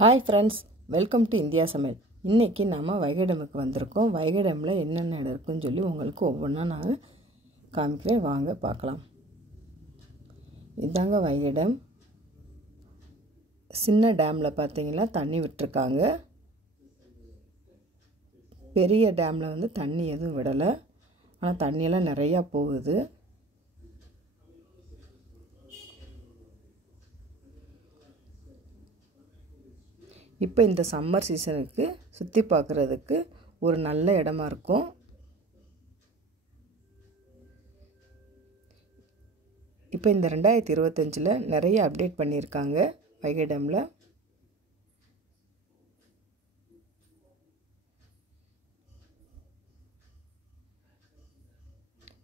Hi friends, welcome to India சமையல். இன்றைக்கி நம்ம வைகை டேமுக்கு வந்திருக்கோம். வைகை டேமில் என்னென்ன இடம் இருக்குன்னு சொல்லி உங்களுக்கு ஒவ்வொன்றா நான் காமிக்கிறேன், வாங்க பார்க்கலாம். இதாங்க வைகை டேம். சின்ன டேமில் பார்த்தீங்கன்னா தண்ணி விட்டுருக்காங்க. பெரிய டேமில் வந்து தண்ணி எதுவும் விடலை, ஆனால் தண்ணியெல்லாம் நிறையா போகுது. இப்போ இந்த சம்மர் சீசனுக்கு சுற்றி பார்க்குறதுக்கு ஒரு நல்ல இடமா இருக்கும். இப்போ இந்த 2025 நிறைய அப்டேட் பண்ணியிருக்காங்க வைகை டேமில்.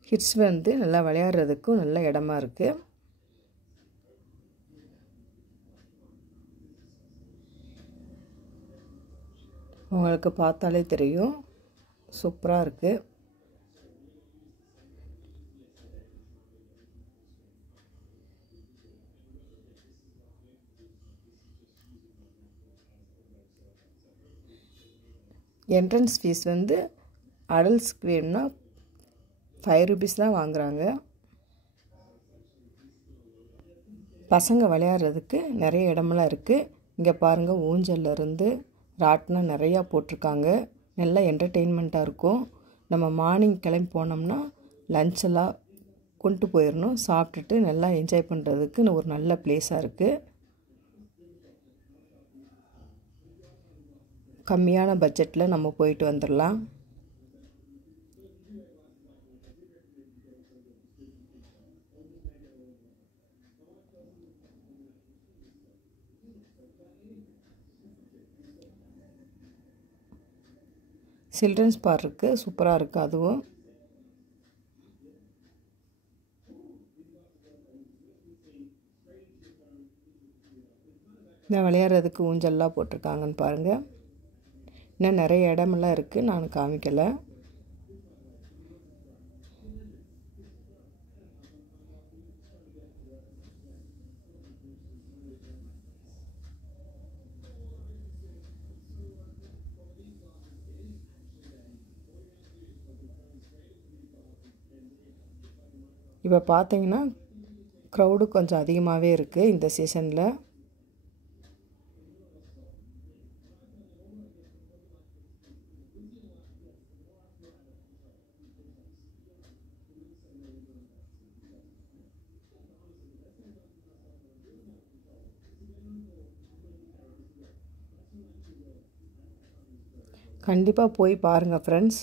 கிட்ஸ் வந்து நல்லா விளையாடுறதுக்கும் நல்ல இடமா இருக்குது. உங்களுக்கு பார்த்தாலே தெரியும், சூப்பராக இருக்குது. என்ட்ரன்ஸ் ஃபீஸ் வந்து அடல்ட்ஸ்க்கு வேணும்னா 5 ரூபீஸ் தான் வாங்குகிறாங்க. பசங்க விளையாடுறதுக்கு நிறைய இடமெல்லாம் இருக்குது. இங்கே பாருங்கள், ஊஞ்சல்லேருந்து ராட்டினம் நிறையா போட்டிருக்காங்க. நல்லா என்டர்டெயின்மெண்ட்டாக இருக்கும். நம்ம மார்னிங் கிளம்பி போனோம்னா லஞ்செல்லாம் கொண்டு போயிடணும். சாப்பிட்டுட்டு நல்லா என்ஜாய் பண்ணுறதுக்கு ஒரு நல்ல பிளேஸாக இருக்குது. கம்மியான பட்ஜெட்டில் நம்ம போயிட்டு வந்துடலாம். சில்ட்ரன்ஸ் பார்க்கு சூப்பராக இருக்குது. அதுவும் இந்த விளையாடுறதுக்கு ஊஞ்சல்லாம் போட்டிருக்காங்கன்னு பாருங்கள். இன்னும் நிறைய இடமெல்லாம் இருக்குது, நான் காமிக்கலை. இப்போ பார்த்தீங்கன்னா க்ரௌடு கொஞ்சம் அதிகமாகவே இருக்குது இந்த சீசனில். கண்டிப்பாக போய் பாருங்கள் ஃப்ரெண்ட்ஸ்.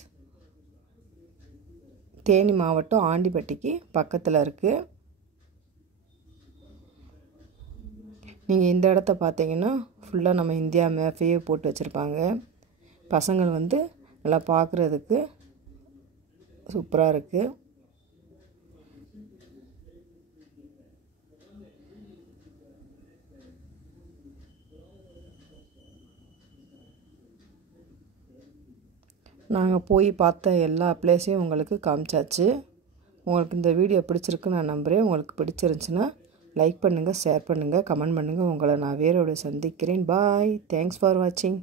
தேனி மாவட்டம் ஆண்டிப்பட்டிக்கு பக்கத்தில் இருக்குது. நீங்கள் இந்த இடத்த பார்த்தீங்கன்னா ஃபுல்லாக நம்ம இந்தியா மேப்பையே போட்டு வச்சுருப்பாங்க. பசங்கள் வந்து நல்லா பார்க்குறதுக்கு சூப்பராக இருக்குது. நாங்கள் போய் பார்த்த எல்லா பிளேஸையும் உங்களுக்கு காமிச்சாச்சு. உங்களுக்கு இந்த வீடியோ பிடிச்சிருக்குன்னு நான் நம்புகிறேன். உங்களுக்கு பிடிச்சிருந்துச்சுன்னா லைக் பண்ணுங்கள், ஷேர் பண்ணுங்கள், கமெண்ட் பண்ணுங்கள். உங்களை நான் வேறோட சந்திக்கிறேன். பாய். தேங்க்ஸ் ஃபார் வாட்சிங்.